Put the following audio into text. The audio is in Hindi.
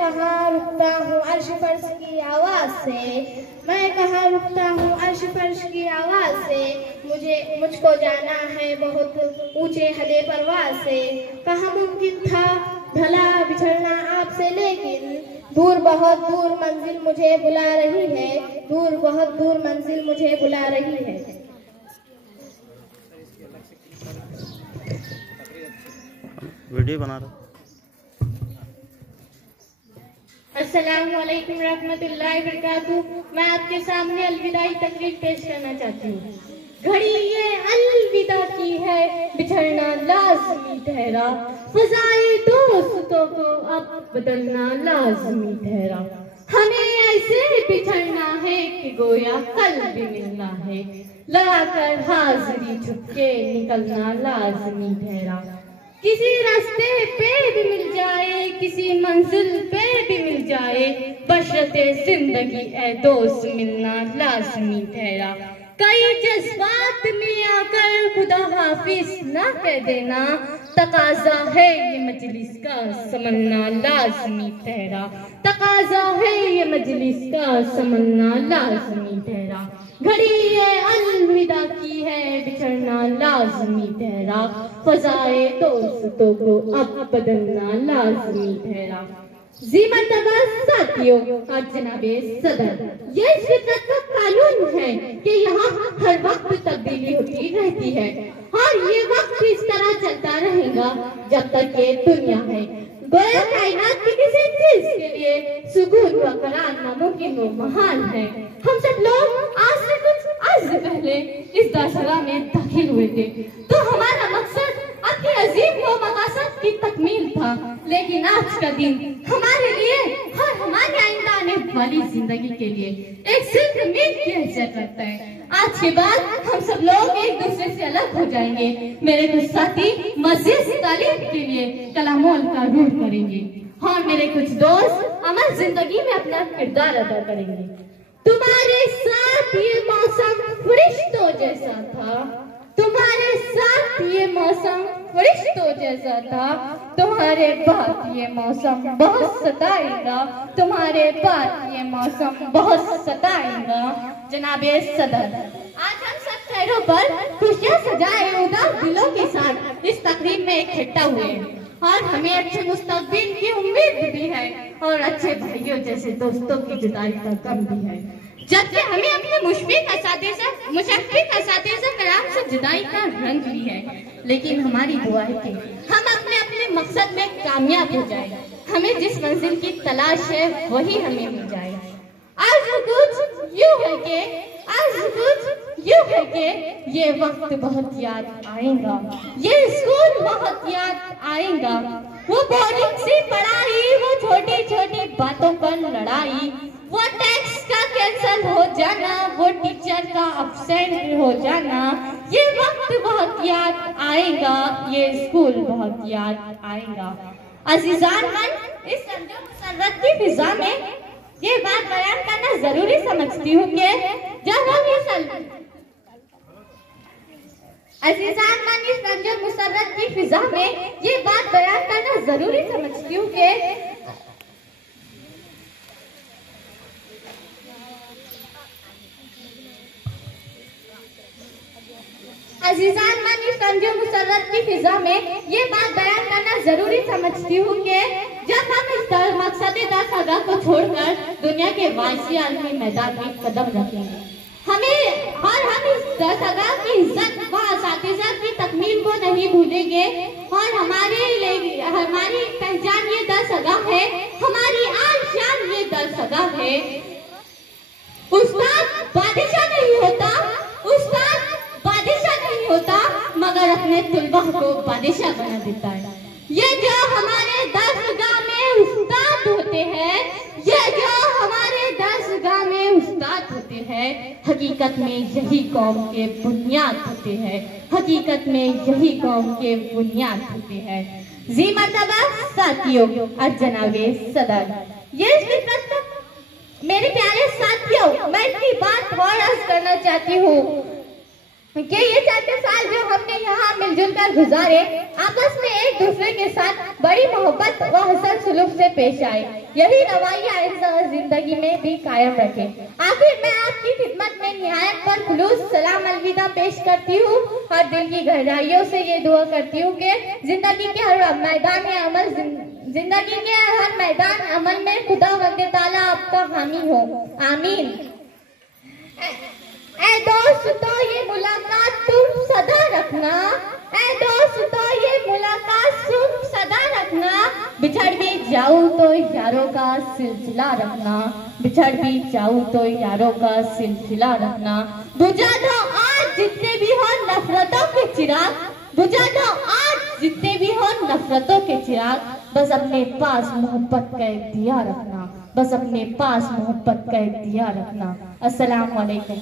कहाँ रुकता हूँ अर्श फर्श की आवाज़ से, मैं कहाँ रुकता हूँ अर्श फर्श की आवाज़ से, मुझको जाना है बहुत ऊंचे हदे परवाज़ से। कहाँ मुमकिन था भला बिछड़ना आपसे, लेकिन दूर बहुत दूर मंजिल मुझे बुला रही है, दूर बहुत दूर मंजिल मुझे बुला रही है। वीडियो बना रहा। अस्सलामु अलैकुम रहमतुल्लाहि बरकातुहू। मैं आपके सामने अलविदाई तकरीर पेश करना चाहती हूँ। घड़ी ये अलविदा की है, बिछड़ना लाज़मी ठहरा, फ़ज़ाए दोस्तों को अब बदलना लाज़मी ठहरा। हमें ऐसे बिछड़ना है कि गोया कल भी मिलना है, लगाकर हाज़िरी छुपके निकलना लाज़मी ठहरा। किसी रास्ते पे भी मिल जाए, किसी मंजिल पे भी मिल जाए, बशर्ते जिंदगी ए दोस्त मिलना लाज़मी ठहरा। कई जज्बात में आकर खुदा हाफिज ना कह देना, तकाजा है ये मजलिस का समझना लाज़मी ठहरा, तकाजा है ये मजलिस का समझना लाज़मी ठहरा। घड़ी ये अलविदा की है, बिछड़ना लाज़मी ठहरा, फ़ज़ाए दोस्तों को अब बदलना लाज़मी ठहरा। जी मर्तबा साथियों और जनाबे सदर, ये फितरत का कानून है कि यहाँ हर वक्त तब्दीली होती रहती है और ये वक्त इस तरह चलता रहेगा जब तक ये दुनिया है। गोया कायनात की किसी चीज के लिए सुकून व करार नामुमकिन व महान है। हम सब लोग आज से कुछ अर्ज़ पहले इस दशहरा में दाखिल हुए थे, तो हमारा मकसद अपने अजीम व मकासद की तकमील था, लेकिन आज का दिन हमारे लिए और हमारे आइंदा आने वाली जिंदगी के लिए एक सिर्फ मील की हैसियत रखता है। आज के बाद हम सब लोग एक दूसरे से अलग हो जाएंगे। मेरे कुछ साथी मज़ीद तालीम के लिए कलामोल का रूह करेंगे और मेरे कुछ दोस्त अमल जिंदगी में अपना किरदार अदा करेंगे। तुम्हारे साथ ये मौसम फरिश्तों जैसा था, तुम्हारे साथ ये मौसम फरिश्तों जैसा था, तुम्हारे बाद ये मौसम बहुत सताएगा, तुम्हारे बाद ये मौसम बहुत सताएगा। जनाबे सदर, आज हम सब चेहरों पर खुशियां सजाए उदास दिलों के साथ इस तकरीब में इकट्ठा हुए हैं और हमें अच्छे मुस्तकबिल की उम्मीद भी है और अच्छे भाइयों जैसे दोस्तों की जुदाई का गम भी है। जबकि हमें अपने मुशफ़िक़ असातिज़ा कराम से जुदाई का रंग भी है, लेकिन हमारी दुआ है कि हम अपने मकसद में कामयाब हो जाए। हमें जिस मंजिल की तलाश है वही हमें मिल जाए। आज कुछ यूं है कि ये वक्त बहुत याद आएगा, ये स्कूल बहुत याद आएगा, वो बोरिंग सी पढ़ाई, वो छोटी छोटी बातों पर लड़ाई, वो टैक्स का कैंसल हो जाना, वो टीचर का अब्सेंट हो जाना, ये वक्त बहुत याद आएगा, ये स्कूल बहुत याद आएगा। अज़ीज़ान मन, इस सरवत की फिजा में ये बात बयान करना जरूरी समझती हूँ कि जब हम अज़ीज़ान मन, इस रंजो मुसर्रत की फिजा में ये बात बयान करना जरूरी समझती हूँ कि अज़ीज़ान मन, इस रंजो मुसर्रत की फिजा में ये बात बयान करना जरूरी समझती हूँ कि जब हम इस मकसद दासगा को छोड़कर दुनिया के वासी आलमी मैदान में कदम रखेंगे, हम इस दासगा की इज्जत व असातिज़ा की तकमील को नहीं भूलेंगे और हमारी पहचान ये दासगा है, हमारी आन शान ये दासगा है। उस्ताद बादशाह नहीं होता, उस्ताद बादशाह नहीं होता, मगर अपने तुलबा को बादशाह बना देता है। ये जो हमारे दरसगाह में उस्ताद होते हैं, ये जो हमारे दरसगाह में उस्ताद होते हैं, हकीकत में यही कौम के बुनियाद होते हैं, हकीकत में यही कौम के बुनियाद होते हैं। जी मर्तबा साथियों और जनाबे सदर, ये मेरे प्यारे साथियों, मैं इतनी बात और अर्ज करना चाहती हूँ कि ये 4 साल जो हमने यहाँ मिलजुल कर गुजारे, आपस में एक दूसरे के साथ बड़ी मोहब्बत व हसन सुलूक से पेश आए, यही रवैया आइंदा जिंदगी में भी कायम रखे। आखिर मैं आपकी खिदमत में निहायत पर खुलूस सलाम अलविदा पेश करती हूँ और दिल की गहराइयों से ये दुआ करती हूँ कि जिंदगी के हर मैदान अमल में खुदा वंदे ताला आपका हामी हो, आमीन। ऐ दोस्तों ये मुलाकात तुम सदा रखना, ऐ दोस्तों ये मुलाकात तुम सदा रखना, बिछड़ भी जाऊं तो यारों का सिलसिला रखना, बिछड़ भी जाऊं तो यारों का सिलसिला रखना। बुझा दो आज जितने भी हो नफरतों के चिराग, बुझा दो आज जितने भी हो नफरतों के चिराग, बस अपने पास मोहब्बत का एक दिया रखना, बस अपने पास मोहब्बत का एक दिया रखना। अस्सलाम वालेकुम।